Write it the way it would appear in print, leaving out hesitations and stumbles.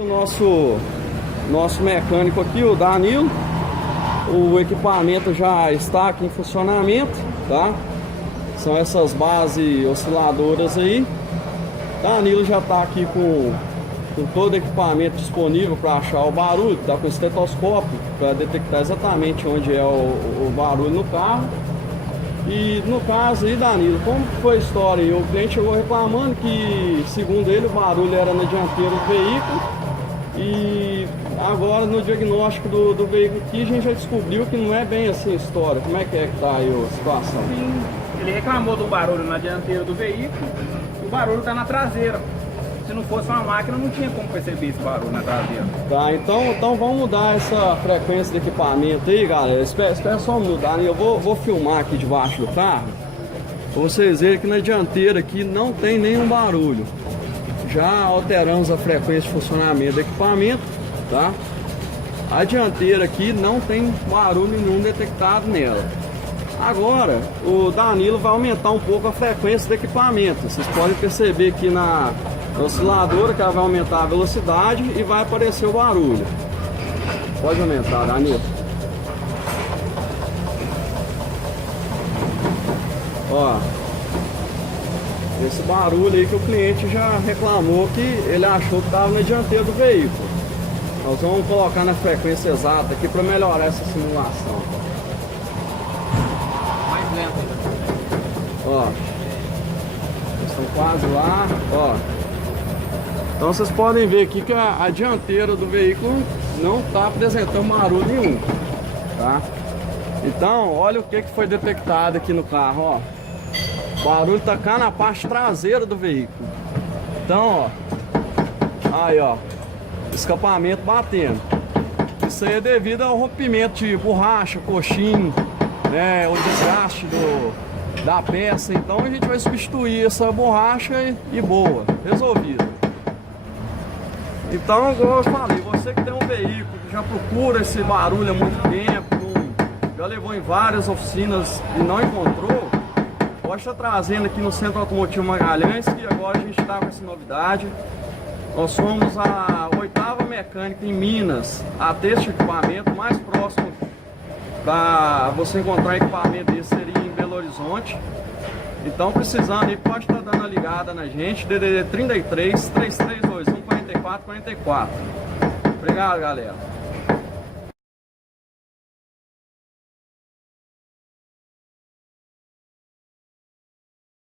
O nosso mecânico aqui, o Danilo, o equipamento já está aqui em funcionamento, tá? São essas bases osciladoras aí. Danilo já está aqui com todo o equipamento disponível para achar o barulho, está com estetoscópio para detectar exatamente onde é o barulho no carro. E no caso aí, Danilo, como foi a história aí? O cliente chegou reclamando que, segundo ele, o barulho era na dianteira do veículo. E agora no diagnóstico do veículo aqui a gente já descobriu que não é bem assim a história. Como é que tá aí a situação? Sim, ele reclamou do barulho na dianteira do veículo e o barulho está na traseira. Se não fosse uma máquina não tinha como perceber esse barulho na traseira. Tá, então vamos mudar essa frequência do equipamento aí, galera. Espera só mudar, né? Eu vou filmar aqui debaixo do carro pra vocês verem que na dianteira aqui não tem nenhum barulho. Já alteramos a frequência de funcionamento do equipamento, tá? A dianteira aqui não tem barulho nenhum detectado nela. Agora, o Danilo vai aumentar um pouco a frequência do equipamento. Vocês podem perceber aqui na osciladora que ela vai aumentar a velocidade e vai aparecer o barulho. Pode aumentar, Danilo. Ó. Esse barulho aí que o cliente já reclamou que ele achou que estava na dianteira do veículo. Nós vamos colocar na frequência exata aqui para melhorar essa simulação. Mais lento ainda. Ó, estão quase lá, ó. Então vocês podem ver aqui que a dianteira do veículo não está apresentando barulho nenhum, tá? Então, olha o que foi detectado aqui no carro, ó. O barulho tá cá na parte traseira do veículo. Então, ó, aí, ó, escapamento batendo. Isso aí é devido ao rompimento de borracha, coxinho, né, o desgaste da peça. Então a gente vai substituir essa borracha e boa, resolvido. Então, igual eu falei, você que tem um veículo que já procura esse barulho há muito tempo, já levou em várias oficinas e não encontrou, pode estar trazendo aqui no Centro Automotivo Magalhães, que agora a gente está com essa novidade. Nós somos a 8ª mecânica em Minas a ter este equipamento. Mais próximo para você encontrar equipamento desse seria em Belo Horizonte. Então, precisando aí, pode estar dando a ligada na gente, DDD 33 3321 4444. Obrigado, galera.